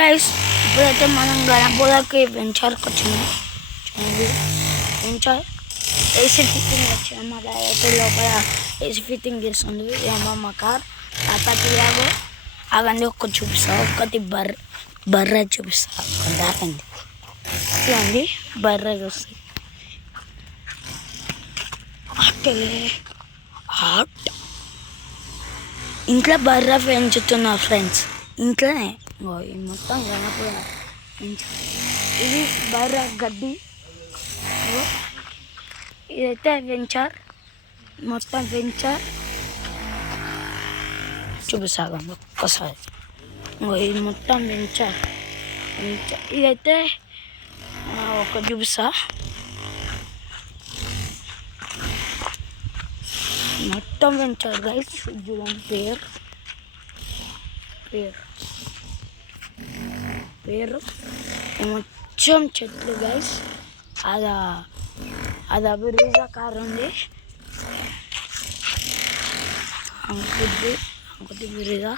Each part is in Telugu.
గైస్ ఇప్పుడైతే మనం గణపూలకి వెంచర్కి వచ్చినాం. చూడండి వెంచర్ ఏసీ ఫిట్టింగ్ వచ్చినాం. మా డాడీ అయితే లోపల ఏసీ ఫిట్టింగ్ చేస్తుంది. ఏమో మా కార్ తాతయ్యాగో అవన్నీ ఒక్కటి చూపిస్తా. ఒకటి బర్రె చూపిస్తా. ఒక దాకండి చూడండి బర్రె వస్తుంది. హాట్ ఇంట్లో బర్రె పెంచుతున్నా ఫ్రెండ్స్. ఇంట్లోనే మొత్తం గణపూల ఇది బర్రె గడ్డి. ఇదైతే వెంచర్ మొత్తం వెంచర్ చూపిస్తాగండి ఒక్కసారి. ఇది మొత్తం వెంచర్. ఇదైతే ఒక చూపిస్తా. మొత్తం వెంచర్ గైస్. చూడండి పేరు మొత్తం చెట్లు గైస్. అది అభివృద్ధి కారు ఉంది. అంకుటి బిరిగా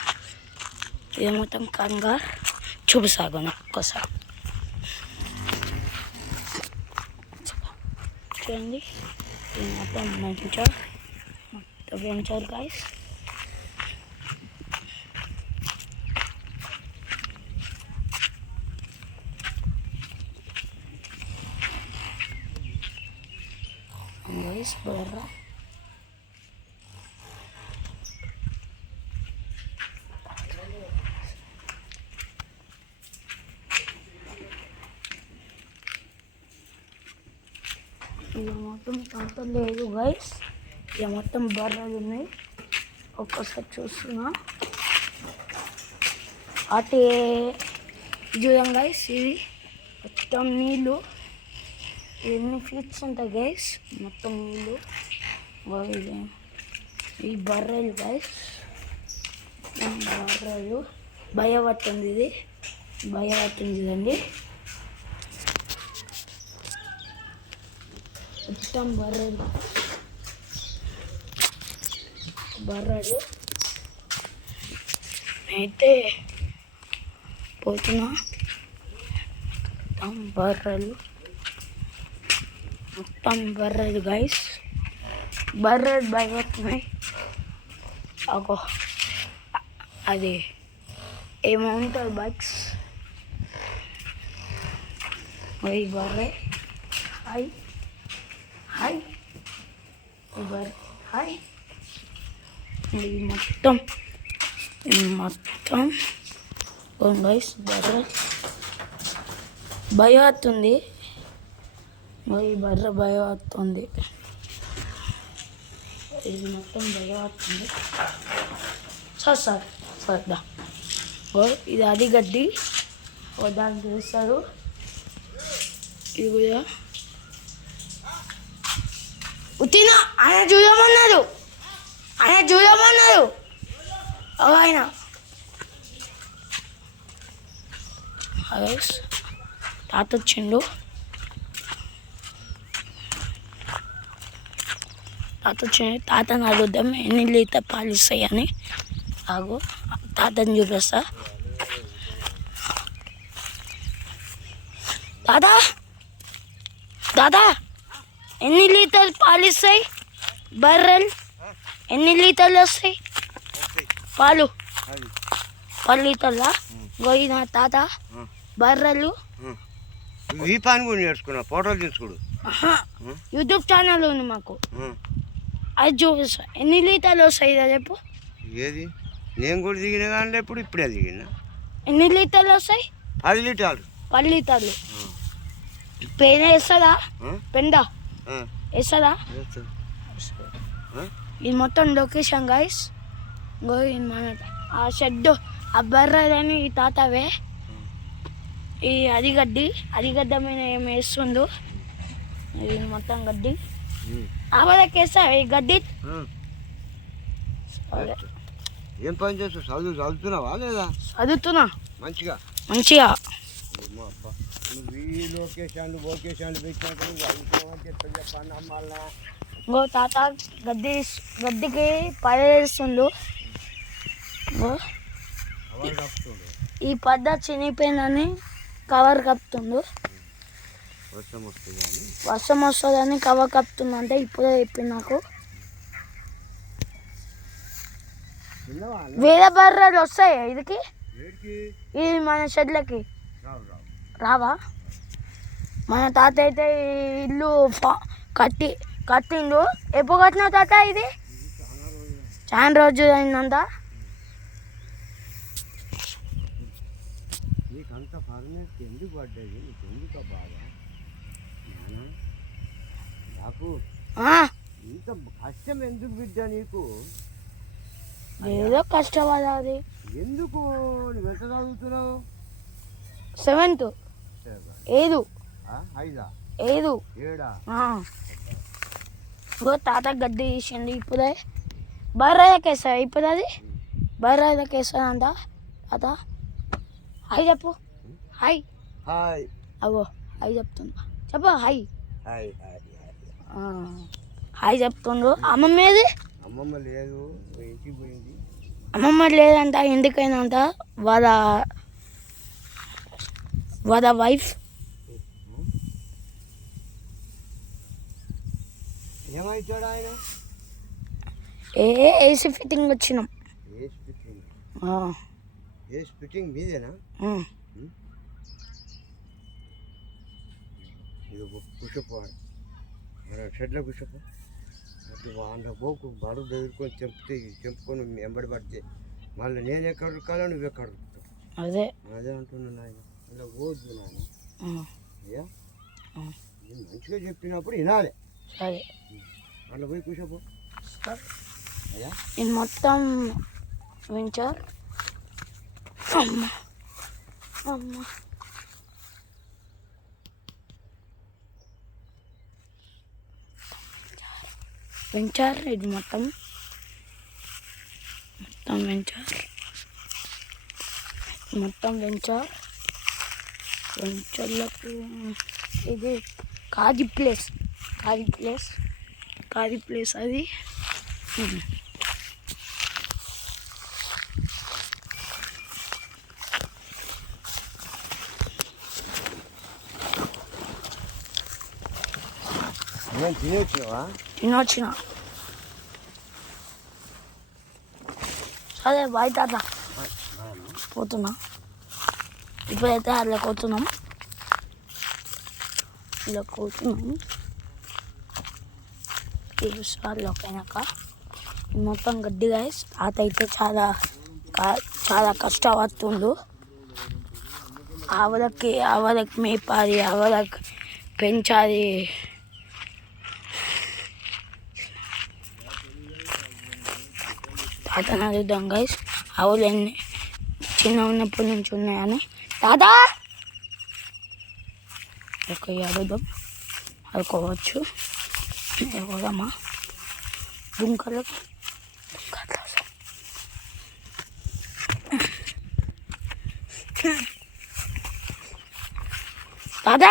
ఇది మొత్తం కంగారు చూపిస్తాను ఒక్కసారి. చూడండి ఇది మొత్తం వెంచర్ గైస్. బర్ర ఇది మొత్తం తాత లేదు గైస్. ఇక మొత్తం బర్రెలు ఉన్నాయి. ఒక్కసారి చూస్తున్నా అటే చూద్దాం గైస్. ఇది మొత్తం నీళ్ళు. ఎన్ని ఫీట్స్ ఉంటాయి గైస్ మొత్తం నీళ్ళు. ఈ బర్రెలు గైస్ బర్రెలు భయపడుతుంది. ఇది భయపడుతుంది చూడండి మొత్తం బర్రెలు అయితే పోతున్నా. మొత్తం బర్రెలు గైస్. బర్రెలు భయపడుతున్నాయి. అగో అది ఏమో ఉంటుంది బైక్స్. ఈ బర్రె హాయ్ ఈ బర్రె హాయ్. ఇది మొత్తం గైస్ బర్రె భయపడుతుంది. ఈ బర్రె భయపడుతుంది. ఇది మొత్తం భయపడుతుంది. సార్ దా ఇది అది గడ్డి దాన్ని చూస్తారు. ఇది కూడా ఉత్తినా ఆయన చూడమన్నారు. ఆయన తాత వచ్చిండు. తాతను అడుగుద్దాం ఎన్ని లీటర్ పాలు ఇస్తాయని. ఆగు తాతని చూపిస్తా. దాదా ఎన్ని లీటర్లు పాలు ఇస్తాయి బర్రెలు? ఎన్ని లీటర్లు వస్తాయి పాలు? 10 లీటర్లా? గోయినా తాత బర్రెలు ఈ పని కూడా నేర్చుకున్నా. ఫోటోలు తీసుకుడు యూట్యూబ్ ఛానల్ ఉంది మాకు. అది చూపిస్తా. ఎన్ని లీటర్లు వస్తాయి చెప్పు. ఏది నేను కూడా దిగిన కానీ ఇప్పుడే దిగిన. ఎన్ని లీటర్లు వస్తాయి? 10 లీటర్లు. 10 లీటర్లు పెయిన్ వేస్తుందా? పెండ వేస్తుందా? ఇది మొత్తం లొకేషన్ గైస్. మన ఆ షెడ్ ఆ బర్రెలని ఈ తాతవే. ఈ అరిగడ్డ మీద ఏమి వేస్తుందో. ఇది మొత్తం గడ్డి ఆవలకేస్తా. ఈ గడ్డి ఏం పని చేస్తావు? చదువుతున్నావా లేదా? చదువుతున్నా మంచిగా. ఇంకో తాత గడ్డికి పడేస్తుండు. ఈ పద్ధతి చినిగిపోయిందని కవర్ కప్పుతుండు. వర్షం వస్తుంది అని వర్షం వస్తుందని కవర్ కప్పుతుంది అంటే ఇప్పుడే చెప్పింది నాకు. తిన్నావా? వేరే బర్రెలు వస్తాయా ఇదికి? ఏడికి? ఇది మన షెడ్లకి రావు రావు. రావా? మన తాత అయితే ఈ ఇల్లు కట్టిండు. ఎప్పుడు కట్టినావు తాత ఇది? చాలా రోజులు అయిందంట. నీకంత పర్మనెంట్ ఎందుకు పడ్డది? నీకు ఎందుకు బాధ? నాకు ఇంత కష్టం ఎందుకు బిడ్డ నీకు? ఏదో కష్టపడాలి. ఎందుకు? నువ్వు ఎంత చదువుతున్నావు? 7th. 5. 7 తాత గడ్డి తీసింది ఇప్పుడే. బర్రెలకేస్తా ఇప్పుడు అది. బర్రెలకేస్తానంట తాత. హాయ్ చెప్పు. హాయ్. హాయ్. అగో హాయ్ చెప్తుండు. చెప్పు హాయ్. హాయ్ హాయ్ చెప్తుండు. అమ్మమ్మ ఏది? అమ్మమ్మ లేదు, ఇంటికి పోయింది. అమ్మమ్మ లేదంట. ఎందుకైనంట వాళ్ళ వైఫ్. ఏమైతాడు ఆయన? ఏసీ ఫిట్టింగ్ వచ్చినాం. ఏసీ ఫిట్టింగ్ మీదేనా? ఇది కూర్చోపోవాలి. మన షెడ్లో కూర్చోపో. వాళ్ళ పోకు బరువు ఎదుర్కొని చెంపుకొని వెంబడి పడితే మళ్ళీ నేను ఎక్కడ ఉరకాలో నువ్వు ఎక్కడ ఉరుకుతావు. అదే అంటున్నాను ఆయన. ఇలా పోద్దు నాన్న. అయ్యా నేను మంచిగా చెప్పినప్పుడు వినాలి. సరే అట్లా పోయి కూర్చోపో. అయ్యా ఇది మొత్తం వెంచర్. అమ్మ వెంచర్. ఇది మొత్తం వెంచర్. వెంచర్లకు ఇది ఖాళీ ప్లేస్ అది. నేను తినొచ్చిన. సరే బాయ్ తాత. పోతున్నా. ఇప్పుడైతే అలా కూర్చున్నాం. సార్లు అయినాక మొత్తం గడ్డి గాయస్. తాత అయితే చాలా కష్టపడుతుండు. ఆవులకి మేపాలి, ఆవులకి పెంచాలి. తాత అడుగుదాం గైస్, ఆవులు ఎన్ని చిన్న ఉన్నప్పటి నుంచి ఉన్నాయని. తాత ఒక అడుగుదాం. అనుకోవచ్చు ఎవరమ్మా దుంకలు తాత.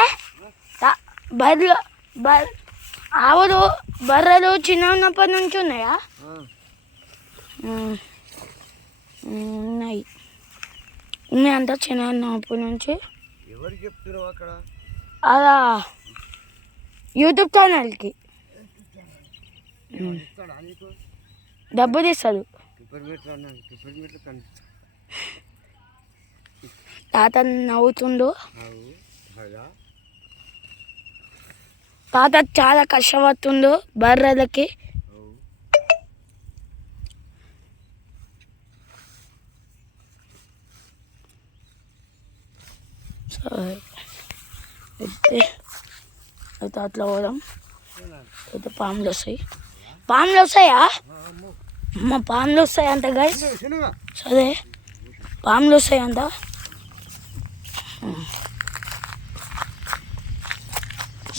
ఆవులు బర్రెలు చిన్న ఉన్నప్పటి నుంచి ఉన్నాయా? ఉన్నాయంట చిన్న ఉన్నప్పటి నుంచి. ఎవరు చెప్తున్నావు అక్కడ? అలా యూట్యూబ్ ఛానల్కి డబ్బు తీస్తాడు. తాత నవ్వుతుండు. తాత చాలా కష్టపడుతుండు బర్రెలకి. అయితే అట్లా పోదాం. అయితే పాములు వస్తాయా? అమ్మ పాములు వస్తాయంట గైస్. సరే పాములు వస్తాయంట.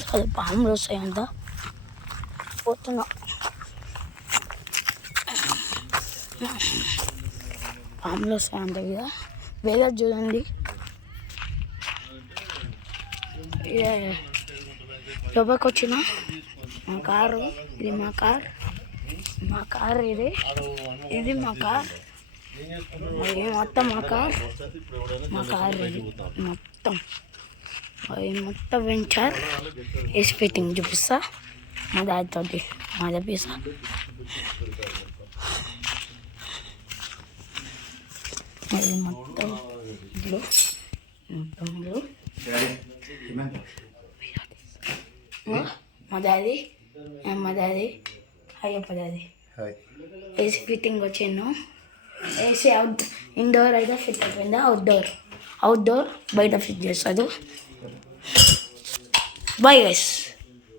సరే పాములు వస్తాయంట. పోతున్నా. పాములు వస్తాయంట కదా. వేరే చూడండి. లోపలికి వచ్చిన మా కారు. ఇది మా కార్. ఇది మా కార్. అది మొత్తం మా కార్ ఇది మొత్తం అది మొత్తం వెంచర్ ఏసీ ఫిట్టింగ్ చూపిస్తా మా దాడితోటి మా చూపిస్తా. అది మొత్తం ఇల్లు మా daddy Ayyappa daddy AC fitting వచ్చాను. ఏసీ ఇండోర్ అయితే ఫిట్ అయిపోయింది, అవుట్డోర్ బయట ఫిట్ చేస్తాడు. Bye guys.